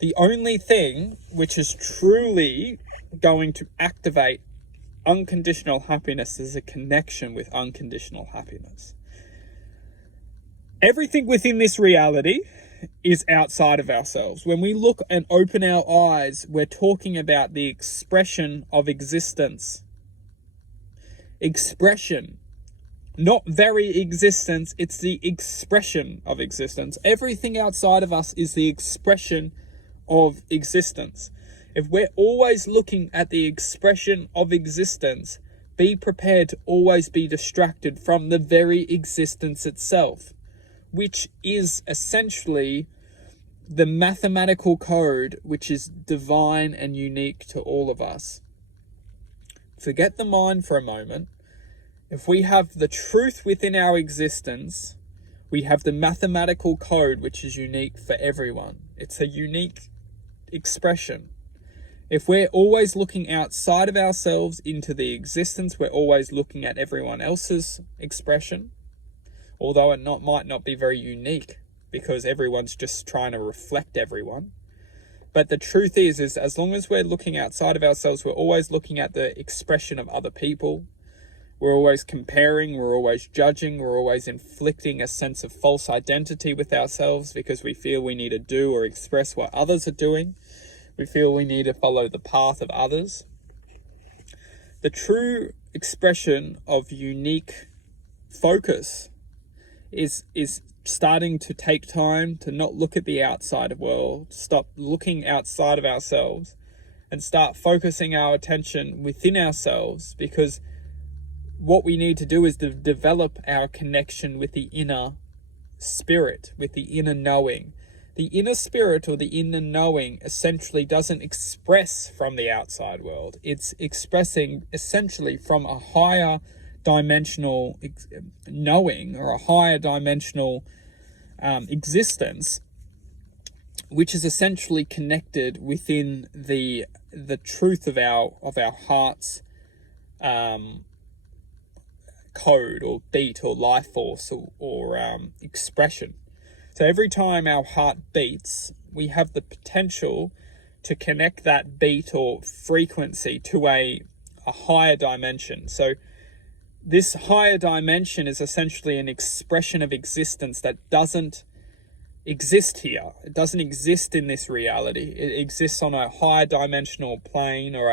The only thing which is truly going to activate unconditional happiness is a connection with unconditional happiness. Everything within this reality is outside of ourselves. When we look and open our eyes, we're talking about the expression of existence. Expression. Not very existence, it's the expression of existence. Everything outside of us is the expression of existence. If we're always looking at the expression of existence, be prepared to always be distracted from the very existence itself, which is essentially the mathematical code which is divine and unique to all of us. Forget the mind for a moment. If we have the truth within our existence, we have the mathematical code which is unique for everyone. It's a unique expression. If we're always looking outside of ourselves into the existence, we're always looking at everyone else's expression, although it might not be very unique because everyone's just trying to reflect everyone. But the truth is as long as we're looking outside of ourselves, we're always looking at the expression of other people. We're always comparing, we're always judging, we're always inflicting a sense of false identity with ourselves because we feel we need to do or express what others are doing. We feel we need to follow the path of others. The true expression of unique focus is starting to take time to not look at the outside world, stop looking outside of ourselves and start focusing our attention within ourselves, because what we need to do is to develop our connection with the inner spirit, with the inner knowing. The inner spirit or the inner knowing essentially doesn't express from the outside world. It's expressing essentially from a higher dimensional knowing or a higher dimensional existence, which is essentially connected within the truth of our heart's code or beat or life force or expression. So every time our heart beats, we have the potential to connect that beat or frequency to a higher dimension. So this higher dimension is essentially an expression of existence that doesn't exist here. It doesn't exist in this reality. It exists on a higher dimensional plane or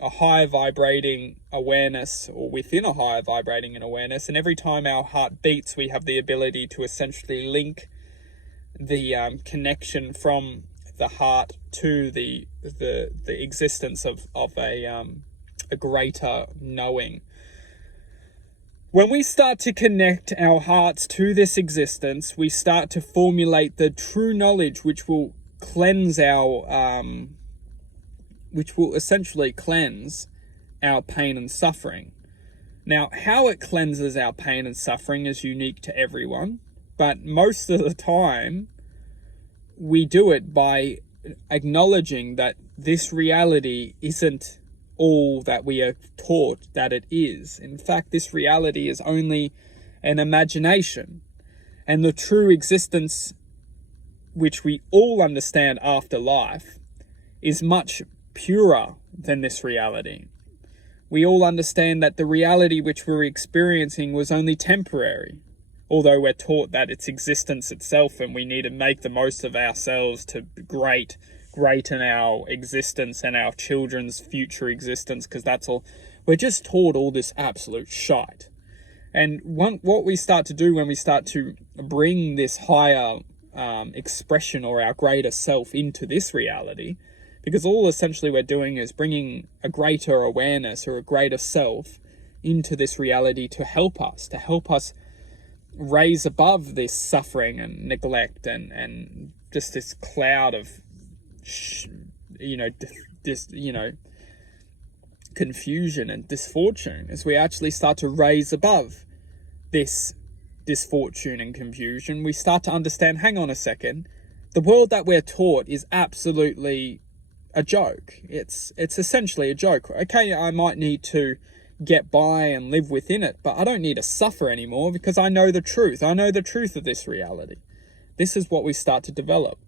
a higher vibrating awareness, or within a higher vibrating awareness. And every time our heart beats, we have the ability to essentially link the connection from the heart to the existence of a greater knowing. When we start to connect our hearts to this existence, we start to formulate the true knowledge which will cleanse which will essentially cleanse our pain and suffering. Now, how it cleanses our pain and suffering is unique to everyone, but most of the time we do it by acknowledging that this reality isn't all that we are taught that it is. In fact, this reality is only an imagination, and the true existence which we all understand after life is much purer than this reality. We all understand that the reality which we're experiencing was only temporary, although we're taught that it's existence itself and we need to make the most of ourselves to greaten our existence and our children's future existence, because that's all. We're just taught all this absolute shite. And what we start to do when we start to bring this higher expression or our greater self into this reality, because all essentially we're doing is bringing a greater awareness or a greater self into this reality to help us raise above this suffering and neglect and just this cloud of confusion and disfortune. As we actually start to raise above this disfortune and confusion, we start to understand, hang on a second, the world that we're taught is absolutely a joke. It's essentially a joke. Okay, I might need to get by and live within it, but I don't need to suffer anymore because I know the truth. I know the truth of this reality. This is what we start to develop.